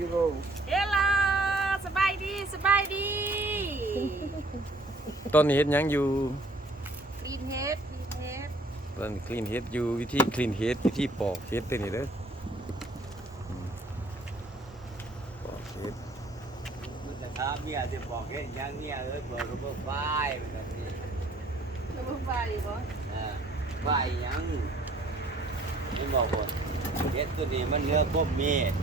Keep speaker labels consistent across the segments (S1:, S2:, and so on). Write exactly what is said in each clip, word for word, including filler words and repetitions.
S1: beautiful
S2: เฮลโลสบายดีสบายดี
S3: ตอนนี้เฮ็ดหยังอยู่
S2: คลีนเฮดคลีนเฮด
S3: ตอนคลีนเฮ็ดอยู่วิธีคลีนเฮ็ดวิธีปอกเฮ็ดตัวนี้เด้ออืมปอกเฮ็ด
S1: มันจะถามเมียจะบอกเห็นยังเนี่ยเออบอกระบบไฟแบบนี้
S2: ระบบไฟบ่
S1: เออไฟยังไม่บอกคนเฮ็ดตัวนี้มันเนื้อพวกมีด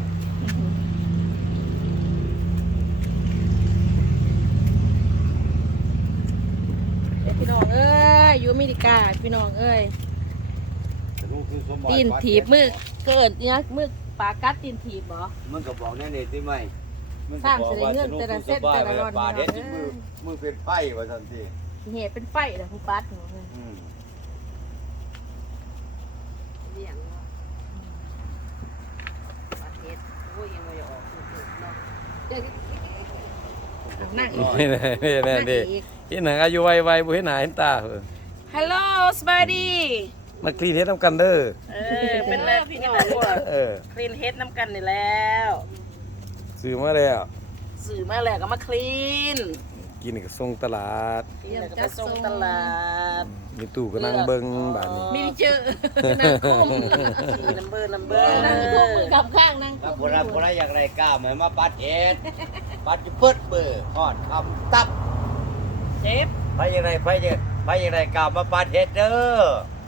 S2: พี่น้องเอ้ยอยู่อเมริกาพี่น้องเอ้ยตีนถีบมือเกิดเนี่ยมือปากัดตีนถีบบ่
S1: มันก็บอกแน่ๆที่ไม่
S2: สร้างเสร็จเงินแต่ละเส้นแต่ละรอน
S1: บาดเฮ็ดที่มือมือเป็นไฟว่าซั่นสิ
S2: เหตุเป็นไฟแต่ผู้ปัดหนูเลย
S1: อืม
S2: เลี้ยงเนาะปัดเฮ็ดโอ้ยยังบ่ได้ออกเนาะนั่งอีก
S3: นี่แหละนี่แหละเด้เฮ็ดหนังอายุไวๆบ่เฮ็ดหน้าเห็นตาเพิ่น
S2: ฮัลโหลสบายดี
S3: มาคลีนเฮ็ดนำกันเด้อ
S2: เออเป็นแรกพี่น้องว่า
S3: เออ
S2: คลีนเฮดน้ำกันนี่แล้ว
S3: ซื้อมาแล้ว
S2: สื่อมาแล้วก็มาคลีน
S3: กินก็ส่งตลาด
S2: คลีนแล้วก็ไปส่งตลาด
S3: มีตู้ก็นั่งเบิ่งบาดนี้
S2: มีเจอนั่งคุ้มขี่น้ำเบอร์น้ำเบอร์นั่งคุ้มมือกับข้างนั่ง
S1: ถ้า
S2: คุ้ม
S1: บ่รับบ่ได้อยากได้กล้าแม่มาปัดเฮ็ดปัดจะเปิดเปื้อฮอดคำตับ
S2: เจ็บ
S1: ไปยังไงไปยังไปยังไงกลับมาปาดเห็ดเด้อ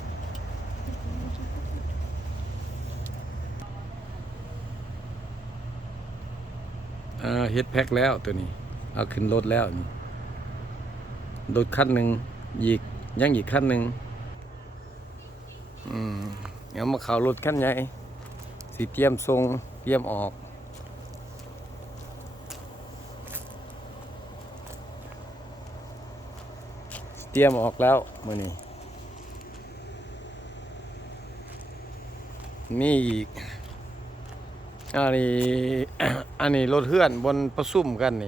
S3: อ่าเฮ็ดแพ็คแล้วตัวนี้เอาขึ้นรถแล้วนี่รถคันหนึงอีกยังอีกคันหนึงอืมเอามาเข้ารถคันใหญ่สิเตรียมส่งเตรียมออกเตรียมออกแล้วมื้อนี้มีอีกอันนี้ อันนี้รถเฮือนบนประซุ่มกันนี่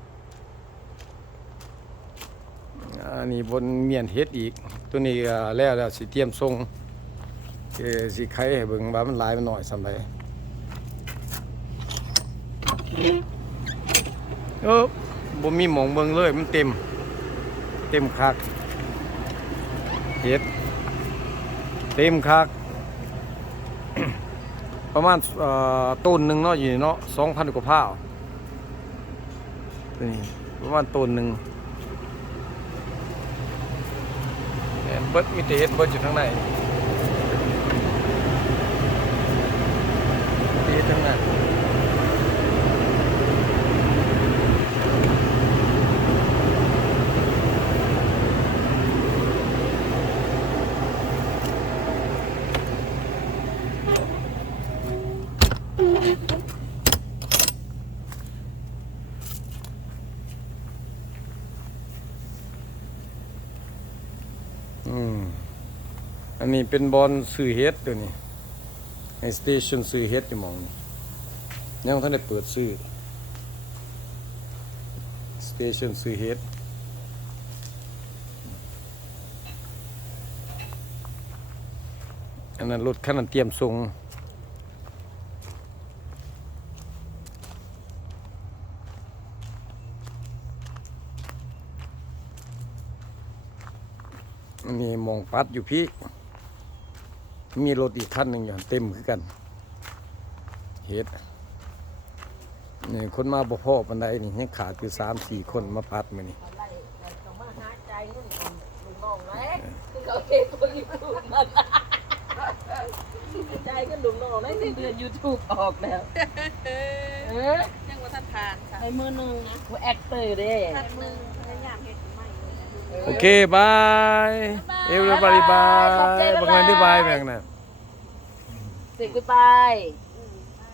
S3: อันนี้บนเมียนเฮ็ดอีกตัวนี้ก็แล้วแล้วสิเตรียมส่งเออสิไขให้เบิ่งว่ามันหลายมันน้อยส่ำใดเออบ่มีหม่องเบิ่งเลยมันเต็มเต็มคักเฮ็ดเต็มคัก ประมาณเอ่อต้นหนึ่งเนาะอยู่นี่เนาะสองพันกว่าผ้านี่ประมาณต้นหนึ่งเนี่ยเบิดมีแต่เฮ็ดเบิดอยู่ข้างในเฮ็ดทั้งนั้นอืมอันนี้เป็นบอลซื้อเฮ็ดตัวนี้ไอสเตชันซื้อเฮ็ดอยู่หมองนี้ยังบ่ทันได้เปิดซื้อสเตชันซื้อเฮ็ดอันนั้นรถคันนั้นเตรียมส่งอันนี้มองปัดอยู่พี่มีรถอีกคันหนึ่งอย่างเต็มคือกันเฮ็ดนี่คนมาบ่พอปานใดนี่ยังขาดอยู่สามสี่คนมาปัดมื้อนี้
S2: อะไรต้องมาหาใจเงินของลุงน้องไหมคือเขาเก็บคนยูทูบมันใจก็ลุงน้องได้เดือนยูทูบออกแล้วเออยังว่าท่านทานค่ะไอ้มือหนึ่งนะว่าแอคเตอร์เด้ท่านมือพยายามเห็นไม่เลย
S3: โอเคบายเอวบายบายบางวันได้บายแบ่งน่ะ
S2: Say goodbye